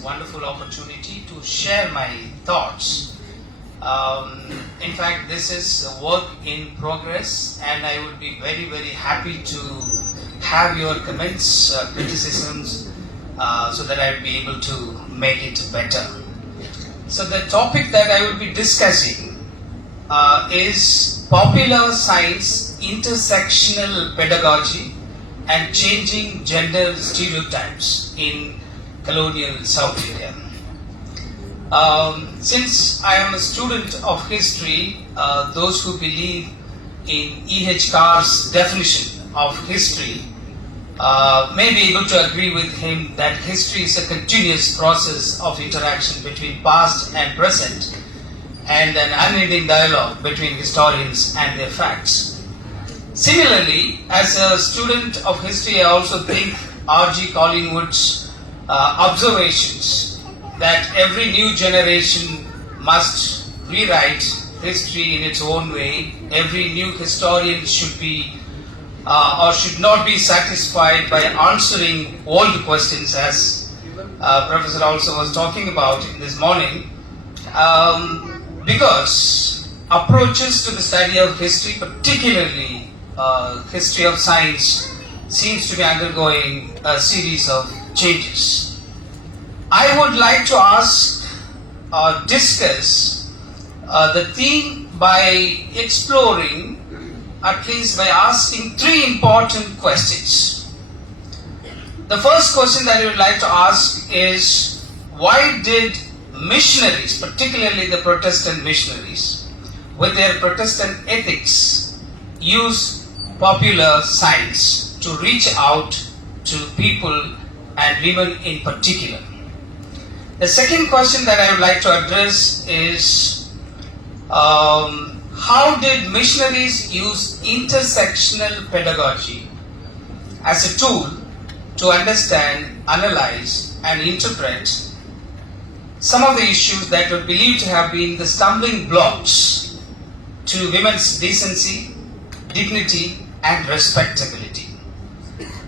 this wonderful opportunity to share my thoughts. In fact, this is a work in progress, and I would be very, very happy to have your comments, criticisms, so that I will be able to make it better. So the topic that I will be discussing is popular science, intersectional pedagogy, and changing gender stereotypes in colonial South India. Since I am a student of history, those who believe in E.H. Carr's definition of history may be able to agree with him that history is a continuous process of interaction between past and present, and an unending dialogue between historians and their facts. Similarly, as a student of history, I also think R.G. Collingwood's observations that every new generation must rewrite history in its own way. Every new historian should be or should not be satisfied by answering old questions, as Professor also was talking about this morning, because approaches to the study of history, particularly history of science, seems to be undergoing a series of changes. I would like to ask or discuss the theme by exploring, at least by asking three important questions. The first question that I would like to ask is, why did missionaries, particularly the Protestant missionaries, with their Protestant ethics, use popular science to reach out to people and women in particular? The second question that I would like to address is, how did missionaries use intersectional pedagogy as a tool to understand, analyze, and interpret some of the issues that were believed to have been the stumbling blocks to women's decency, dignity, and respectability?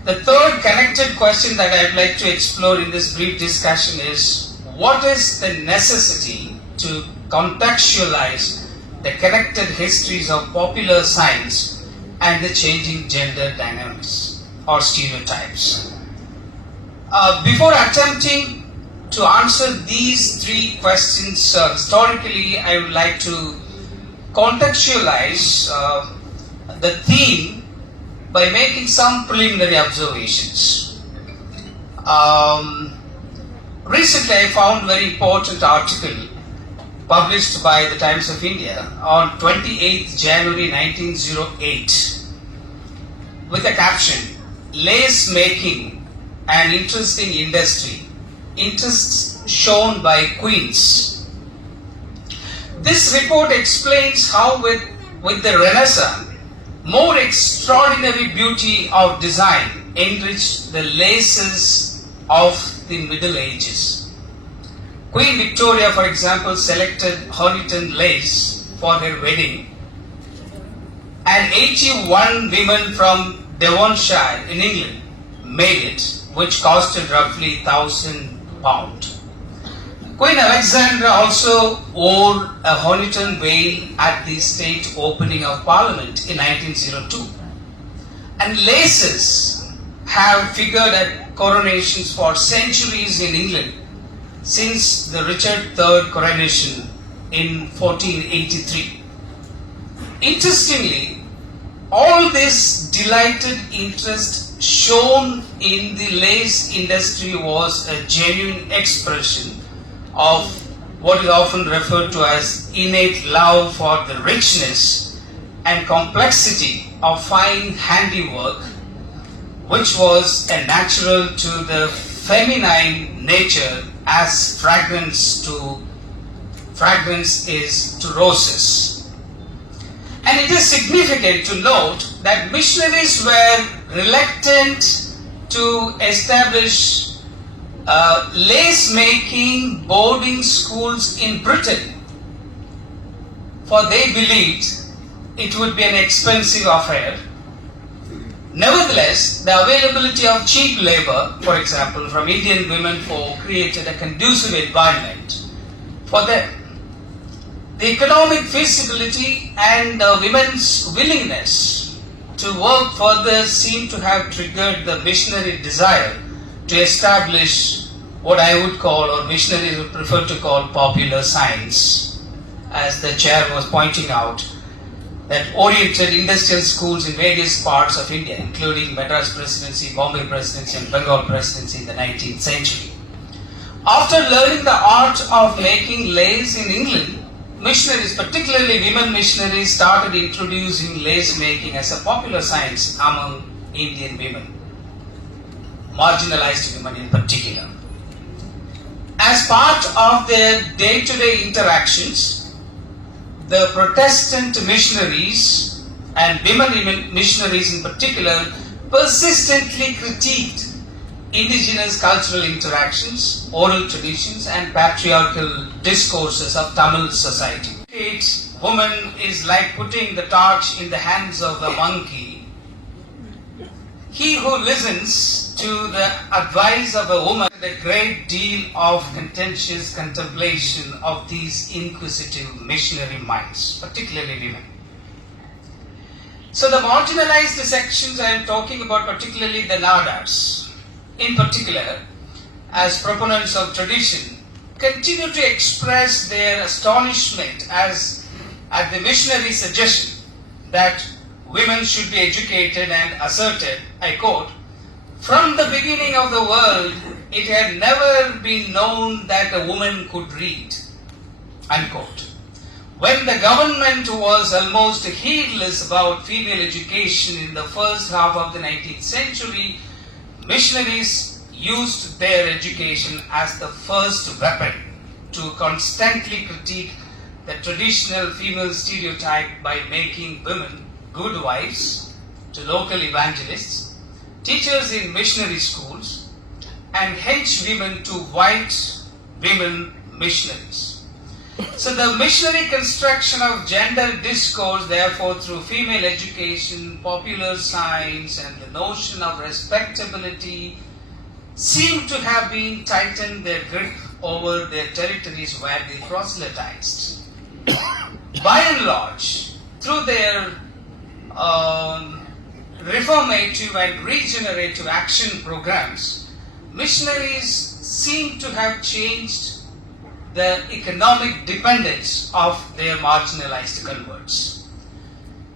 The third connected question that I would like to explore in this brief discussion is, what is the necessity to contextualize the connected histories of popular science and the changing gender dynamics or stereotypes? Before attempting to answer these three questions historically, I would like to contextualize the theme by making some preliminary observations. Recently, I found a very important article published by the Times of India on 28th January 1908 with a caption, "Lace Making, an Interesting Industry, Interests Shown by Queens." This report explains how with the Renaissance, more extraordinary beauty of design enriched the laces of the Middle Ages. Queen Victoria, for example, selected Honiton lace for her wedding, and 81 women from Devonshire in England made it, which costed roughly £1,000. Queen Alexandra also wore a Honiton veil at the state opening of Parliament in 1902. And laces have figured at coronations for centuries in England, since the Richard III coronation in 1483. Interestingly, all this delighted interest shown in the lace industry was a genuine expression of what is often referred to as innate love for the richness and complexity of fine handiwork, which was a natural to the feminine nature as fragrance is to roses. And it is significant to note that missionaries were reluctant to establish lace-making boarding schools in Britain, for they believed it would be an expensive affair Nevertheless, the availability of cheap labor, for example, from Indian women folk created a conducive environment for them. The economic feasibility and women's willingness to work further seem to have triggered the missionary desire to establish what I would call, or missionaries would prefer to call, popular science. As the chair was pointing out, that oriented industrial schools in various parts of India, including Madras Presidency, Bombay Presidency and Bengal Presidency in the 19th century. After learning the art of making lace in England, missionaries, particularly women missionaries, started introducing lace making as a popular science among Indian women, marginalized women in particular. As part of their day-to-day interactions, the Protestant missionaries and women missionaries in particular persistently critiqued indigenous cultural interactions, oral traditions and patriarchal discourses of Tamil society. Woman is like putting the torch in the hands of the monkey. He who listens to the advice of a woman a great deal of contentious contemplation of these inquisitive missionary minds, particularly women. So the marginalized sections I am talking about, particularly the Nadars, in particular, as proponents of tradition, continue to express their astonishment at the missionary suggestion that women should be educated and asserted, I quote, "From the beginning of the world, it had never been known that a woman could read," unquote. When the government was almost heedless about female education in the first half of the 19th century, missionaries used their education as the first weapon to constantly critique the traditional female stereotype by making women good wives to local evangelists, teachers in missionary schools, and henchwomen to white women missionaries. So the missionary construction of gender discourse, therefore, through female education, popular science, and the notion of respectability seem to have been tightened their grip over their territories where they proselytized. By and large, through their reformative and regenerative action programs, missionaries seem to have changed the economic dependence of their marginalized converts.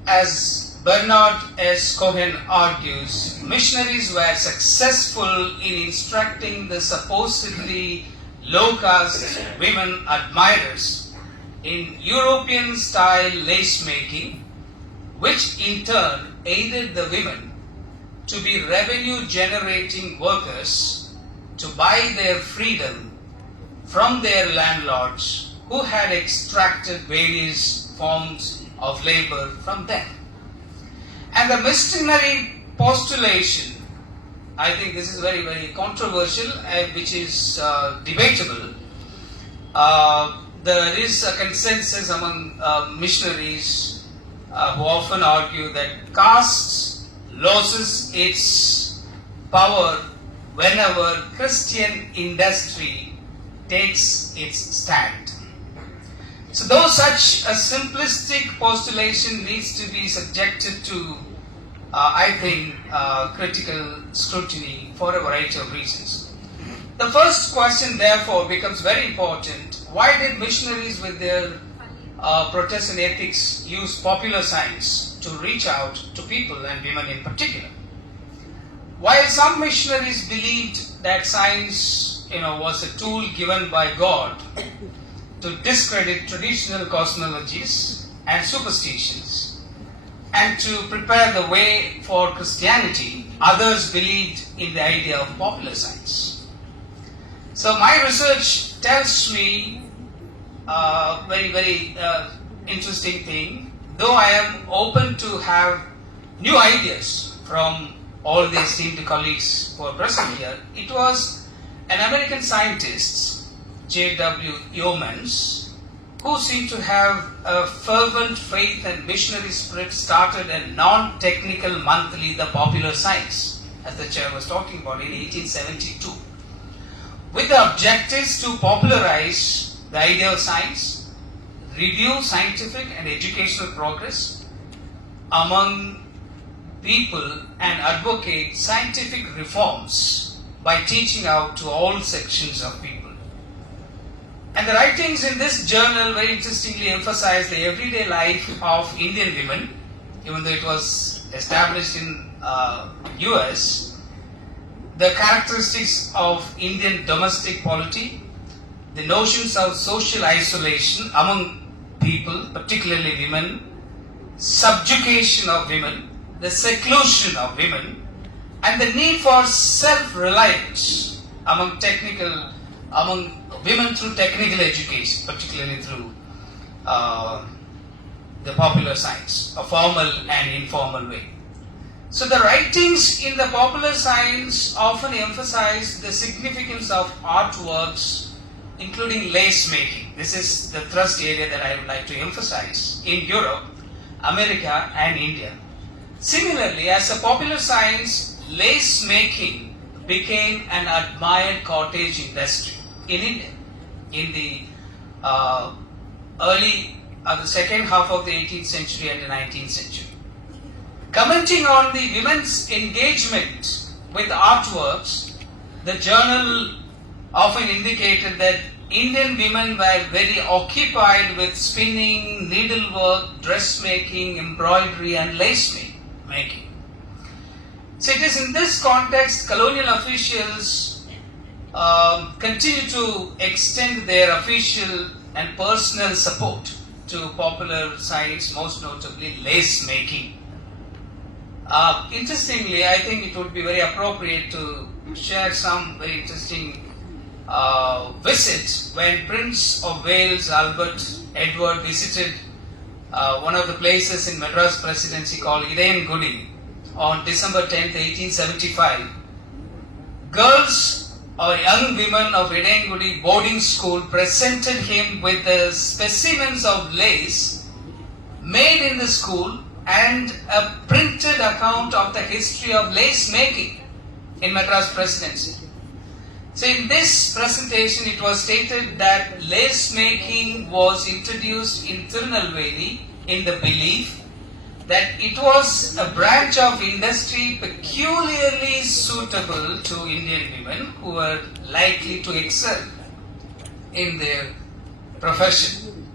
As Bernard S. Cohen argues, missionaries were successful in instructing the supposedly low-caste women admirers in European-style lace-making, which in turn aided the women to be revenue-generating workers to buy their freedom from their landlords who had extracted various forms of labor from them. And the missionary postulation, I think this is very, very controversial, which is debatable. There is a consensus among missionaries who often argue that caste loses its power whenever Christian industry takes its stand. So though such a simplistic postulation needs to be subjected to, I think, critical scrutiny for a variety of reasons. The first question, therefore, becomes very important. Why did missionaries with their Protestant ethics use popular science to reach out to people and women in particular? While some missionaries believed that science, was a tool given by God to discredit traditional cosmologies and superstitions and to prepare the way for Christianity, others believed in the idea of popular science. So my research tells me a very, very interesting thing. Though I am open to have new ideas from all the esteemed colleagues who are present here, it was an American scientist, J.W. Yeomans, who seem to have a fervent faith and missionary spirit, started a non-technical monthly, The Popular Science, as the chair was talking about, in 1872, with the objectives to popularize the idea of science, review scientific and educational progress among people, and advocate scientific reforms by teaching out to all sections of people. And the writings in this journal very interestingly emphasize the everyday life of Indian women, even though it was established in US, the characteristics of Indian domestic polity, the notions of social isolation among people, particularly women, subjugation of women, the seclusion of women, and the need for self-reliance among women through technical education, particularly through the popular science, a formal and informal way. So the writings in the popular science often emphasize the significance of artworks, including lace making. This is the thrust area that I would like to emphasize in Europe, America, and India. Similarly, as a popular science, lace making became an admired cottage industry in India in the the second half of the 18th century and the 19th century. Commenting on the women's engagement with artworks, the journal often indicated that Indian women were very occupied with spinning, needlework, dressmaking, embroidery, and lace making. So it is in this context colonial officials continue to extend their official and personal support to popular science, most notably lace making. Interestingly, I think it would be very appropriate to share some very interesting visit when Prince of Wales Albert Edward visited one of the places in Madras Presidency called Idayangudi on December 10th, 1875. Girls or young women of Idayangudi boarding school presented him with the specimens of lace made in the school and a printed account of the history of lace making in Madras Presidency. So in this presentation it was stated that lace making was introduced in Tirunelveli in the belief that it was a branch of industry peculiarly suitable to Indian women who were likely to excel in their profession.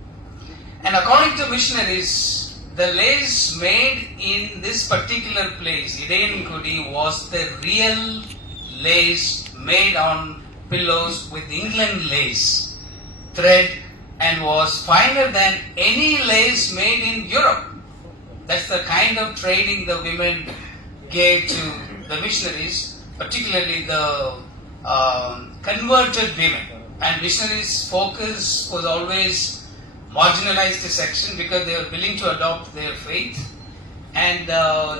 And according to missionaries, the lace made in this particular place, Idayangudi, was the real lace made on pillows with England lace thread and was finer than any lace made in Europe. That's the kind of training the women gave to the missionaries, particularly the converted women. And missionaries' focus was always marginalized section because they were willing to adopt their faith. And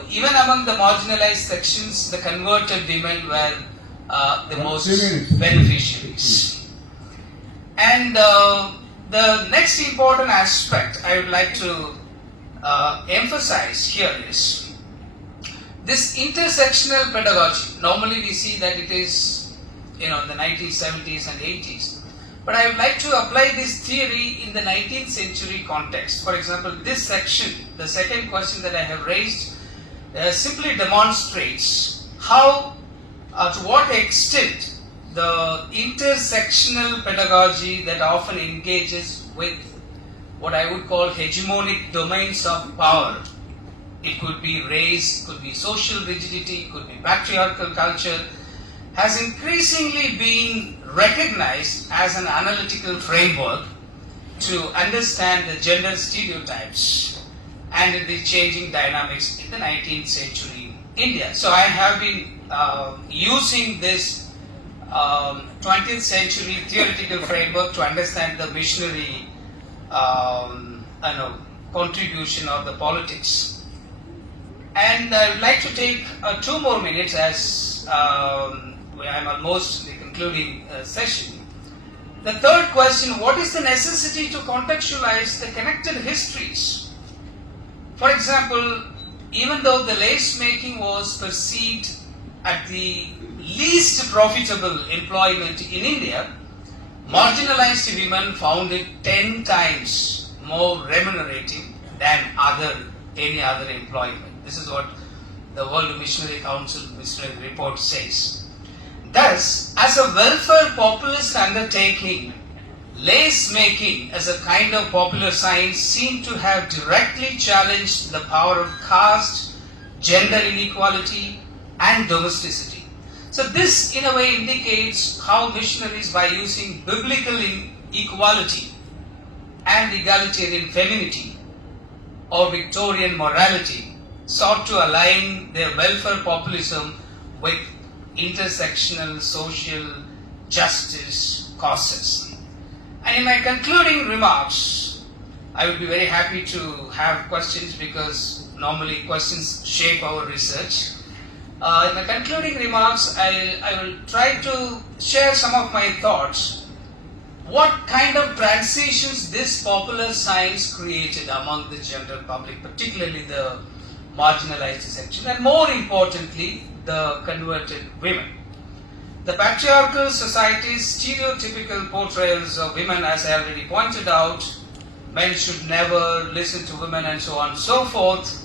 even among the marginalized sections, the converted women were the most beneficiaries. And the next important aspect I would like to emphasize here is this intersectional pedagogy. Normally we see that it is, in the 1970s and 80s. But I would like to apply this theory in the 19th century context. For example, this section, the second question that I have raised, simply demonstrates how, to what extent the intersectional pedagogy that often engages with what I would call hegemonic domains of power. It could be race, could be social rigidity, could be patriarchal culture, has increasingly been recognized as an analytical framework to understand the gender stereotypes and the changing dynamics in the 19th century India. So I have been using this 20th century theoretical framework to understand the missionary contribution of the politics. And I would like to take 2 more minutes as I'm almost in the concluding session The third question, what is the necessity to contextualize the connected histories? For example, even though the lace making was perceived at the least profitable employment in India, marginalized women found it 10 times more remunerating than any other employment. This is what the World Missionary Council Missionary Report says. Thus, as a welfare populist undertaking, lace making as a kind of popular science seemed to have directly challenged the power of caste, gender inequality, and domesticity. So this in a way indicates how missionaries, by using biblical equality and egalitarian femininity or Victorian morality, sought to align their welfare populism with intersectional social justice causes. And in my concluding remarks, I would be very happy to have questions because normally questions shape our research. In my concluding remarks, I will try to share some of my thoughts. What kind of transitions this popular science created among the general public, particularly the marginalized section, and more importantly, the converted women. The patriarchal society's stereotypical portrayals of women, as I already pointed out, men should never listen to women and so on and so forth,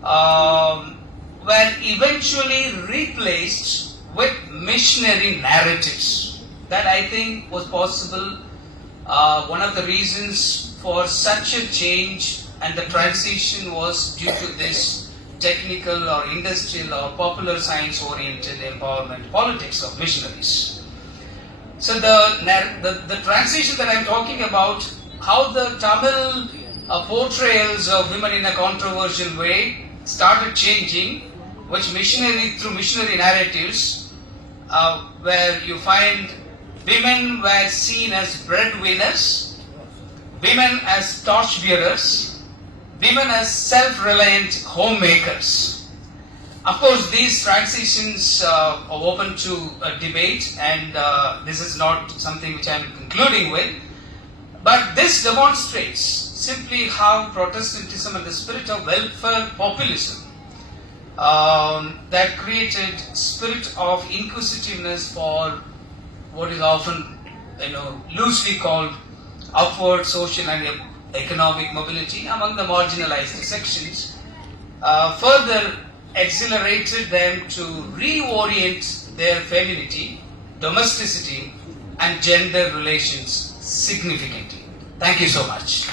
were eventually replaced with missionary narratives. That I think was possible. One of the reasons for such a change and the transition was due to this technical or industrial or popular science oriented empowerment politics of missionaries. So the transition that I'm talking about, how the Tamil portrayals of women in a controversial way started changing, which through missionary narratives, where you find women were seen as breadwinners, women as torchbearers, women as self-reliant homemakers. Of course, these transitions are open to debate, and this is not something which I am concluding with, but this demonstrates simply how Protestantism and the spirit of welfare populism that created spirit of inquisitiveness for what is often, loosely called upward social and economic mobility among the marginalized sections, further accelerated them to reorient their femininity, domesticity, and gender relations significantly. Thank you so much.